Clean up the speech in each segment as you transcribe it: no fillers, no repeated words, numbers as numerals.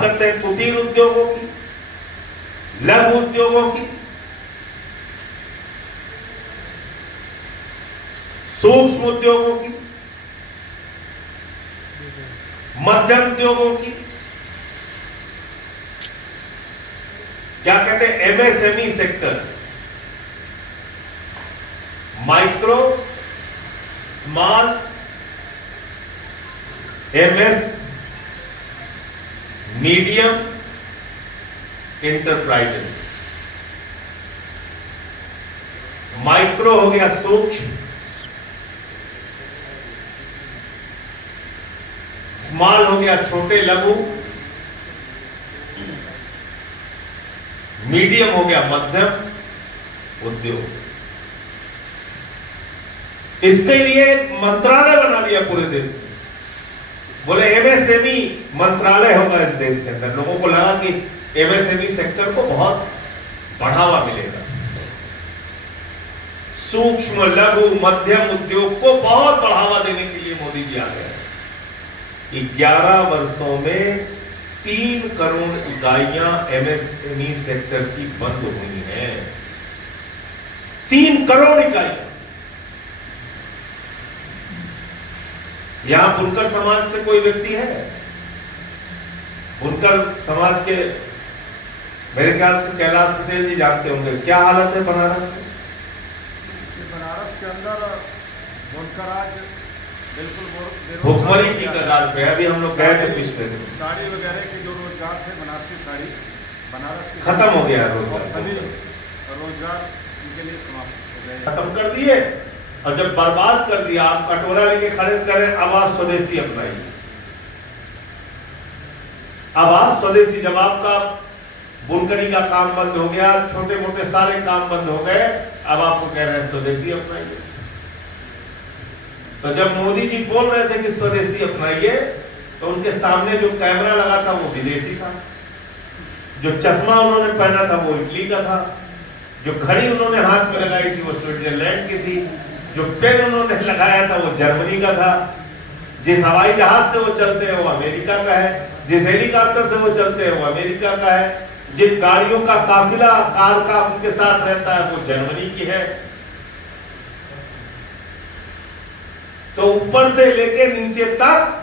बात करते हैं कुटीर उद्योगों की, लघु उद्योगों की, सूक्ष्म उद्योगों की, मध्यम उद्योगों की, क्या कहते हैं MSME sector, micro small MS medium enterprises. Micro हो गया सूक्ष्म, स्मॉल हो गया छोटे लघु, मीडियम हो गया मध्यम उद्योग। इसके लिए एक मंत्रालय बना दिया पूरे देश में, बोले एमएसएमई मंत्रालय होगा इस देश के अंदर। लोगों को लगा कि एमएसएमई सेक्टर को बहुत बढ़ावा मिलेगा, सूक्ष्म लघु मध्यम उद्योग को बहुत बढ़ावा देने के लिए मोदी जी आ गए। 11 वर्षों में 3 करोड़ इकाइयां एमएसएमई सेक्टर की बंद हुई हैं। 3 करोड़ इकाइयां। यहां बुनकर समाज से कोई व्यक्ति है? बुनकर समाज के मेरे ख्याल से कैलाश पटेल जी जानते होंगे क्या हालत है बनारस में। बनारस के अंदर बुनकर आज बिल्कुल भुखमरी की कगार पे। अभी हम लोग गए थे पिछले दिन। साड़ी वगैरह के जो रोजगार थे, बनारसी साड़ी बनारस के खत्म हो गया रोजगार, सभी रोजगार उनके लिए समाप्त हो गए, खत्म कर दिए। और जब बर्बाद कर दिया, आप कटोरा लेके खड़े करें, अब आप स्वदेशी अपनाइए। अब आप स्वदेशी, जब आपका बुनकरी का काम बंद हो गया, छोटे मोटे सारे काम बंद हो गए, अब आपको कह रहे हैं स्वदेशी अपनाइए। तो जब मोदी जी बोल रहे थे कि स्वदेशी अपनाइए, तो उनके सामने जो कैमरा लगा था वो विदेशी था, जो चश्मा उन्होंने पहना था वो इटली का था, जो घड़ी उन्होंने हाथ में लगाई थी वो स्विट्जरलैंड की थी, जो पेन उन्होंने लगाया था वो जर्मनी का था, जिस हवाई जहाज से वो चलते हैं वो अमेरिका का है, जिस हेलीकॉप्टर से वो चलते हैं वो अमेरिका का है, जिन गाड़ियों का काफिला कार का उनके साथ रहता है वो जर्मनी की है। तो ऊपर से लेके नीचे तक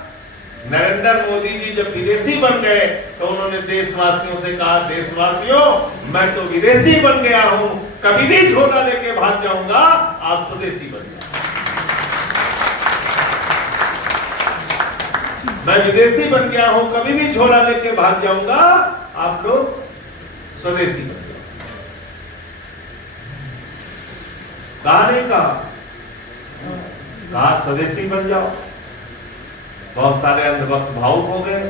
नरेंद्र मोदी जी जब विदेशी बन गए तो उन्होंने देशवासियों से कहा, देशवासियों मैं तो विदेशी बन गया हूं, कभी भी झोला लेके भाग जाऊंगा, आप स्वदेशी बन जाओ। मैं विदेशी बन गया हूं, कभी भी झोला लेके भाग जाऊंगा, आप लोग स्वदेशी बन जाओ। कहा नहीं कहा स्वदेशी बन जाओ। बहुत सारे अंधभक्त भावुक हो गए,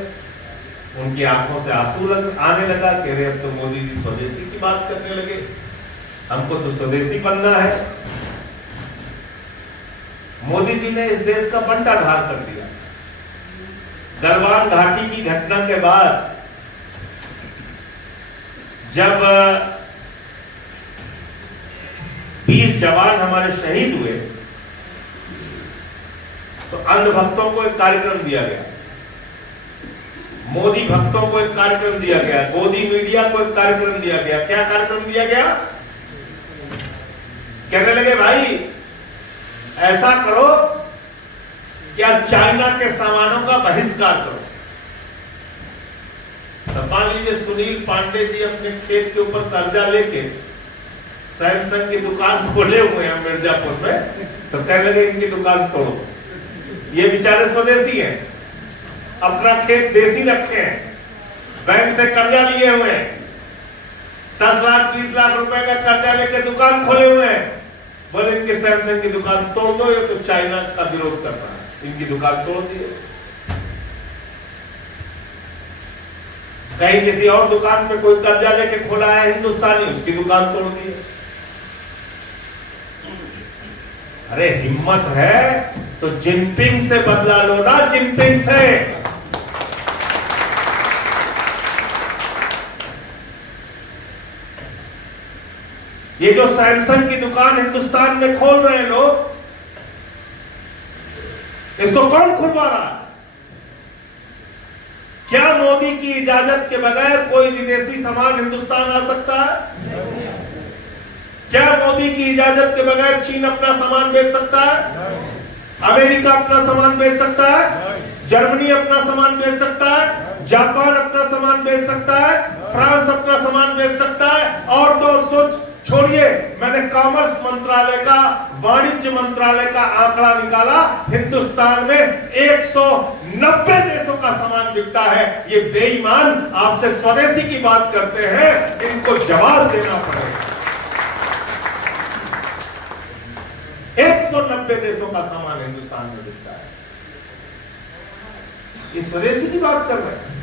उनकी आंखों से आंसू आने लगा कि अरे अब तो मोदी जी स्वदेशी की बात करने लगे, हमको तो स्वदेशी बनना है। मोदी जी ने इस देश का बंटाधार कर दिया। गलवान घाटी की घटना के बाद जब 20 जवान हमारे शहीद हुए तो अंधभक्तों को एक कार्यक्रम दिया गया, मोदी भक्तों को एक कार्यक्रम दिया गया, मोदी मीडिया को एक कार्यक्रम दिया गया। क्या कार्यक्रम दिया गया? कहने लगे भाई ऐसा करो कि आप चाइना के सामानों का बहिष्कार करो। तो मान लीजिए सुनील पांडे जी अपने खेत के ऊपर कर्जा लेके सैमसंग की दुकान खोले हुए हैं मिर्जापुर में, तो कहने लगे इनकी दुकान तोड़ो। ये बेचारे स्वदेशी हैं, अपना खेत देसी रखे हैं, बैंक से कर्जा लिए हुए हैं, 10 लाख 20 लाख रुपए का कर्जा लेके दुकान खोले हुए हैं। बोले इनके सैमसंग की दुकान तोड़ दो, ये तो चाइना का विरोध कर रहा है, इनकी दुकान तोड़ दिए। कहीं किसी और दुकान पे कोई कर्जा लेके खोला है हिंदुस्तानी, उसकी दुकान तोड़ दी। अरे हिम्मत है तो जिनपिंग से बदला लो ना, जिनपिंग से। ये जो सैमसंग की दुकान हिंदुस्तान में खोल रहे हैं लोग, इसको कौन खुलवा रहा है? क्या मोदी की इजाजत के बगैर कोई विदेशी सामान हिंदुस्तान आ सकता है? क्या मोदी की इजाजत के बगैर चीन अपना सामान बेच सकता है? अमेरिका अपना सामान बेच सकता है? जर्मनी अपना सामान बेच सकता है? जापान अपना सामान बेच सकता है? फ्रांस अपना सामान बेच सकता है? और तो सोच छोड़िए, मैंने कॉमर्स मंत्रालय का, वाणिज्य मंत्रालय का आंकड़ा निकाला, हिंदुस्तान में 190 देशों का सामान बिकता है। ये बेईमान आपसे स्वदेशी की बात करते हैं, इनको जवाब देना पड़ेगा। 190 देशों का सामान हिंदुस्तान में बिकता है, ये स्वदेशी की बात कर रहे हैं।